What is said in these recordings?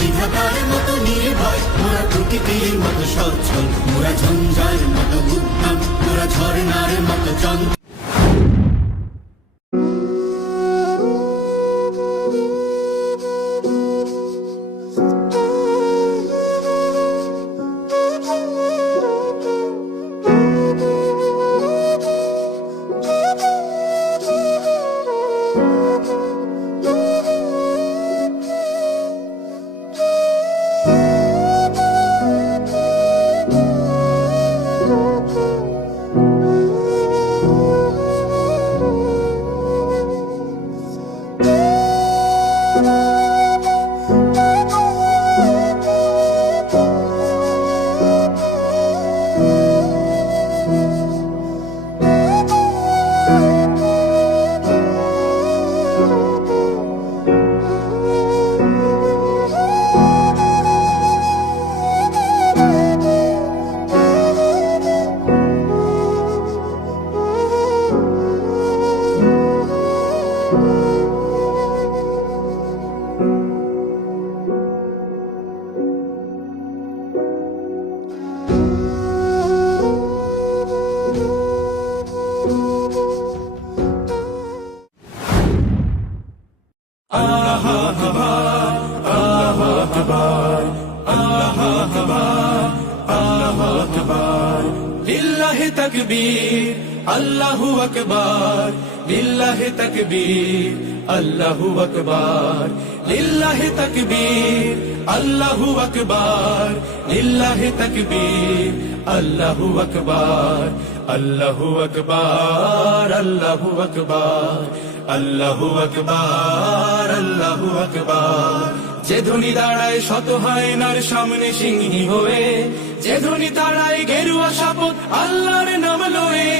বিধাতার মতো নির্ভয়, মোরা প্রকৃতির মতো সচ্ছল, মোরা ঝঞ্ঝার মতো উদ্যম, মোরা ঝর্ণার মতো চঞ্চল। লিল্লাহি তাকবীর আল্লাহু আকবার, লিল্লাহি তাকবীর আল্লাহু আকবার, লিল্লাহি তাকবীর আল্লাহু আকবার, লিল্লাহি তাকবীর আল্লাহু আকবার, আল্লাহু আকবার, আল্লাহু আকবার, আল্লাহু আকবার, আল্লাহু আকবার। যে ধ্বনি দাঁড়ায় শত হায়নার সামনে সিংহী হয়ে, যে ধ্বনি দাঁড়ায় গেরুয়া শপথ আল্লাহর নাম লয়ে,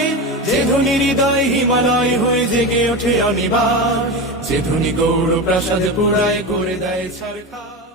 যে ধ্বনি হৃদয় হিমালয় হয়ে জেগে ওঠে অনিবার, যে ধ্বনি গৌর প্রাসাদ পুরায় করে দেয় ছারখার।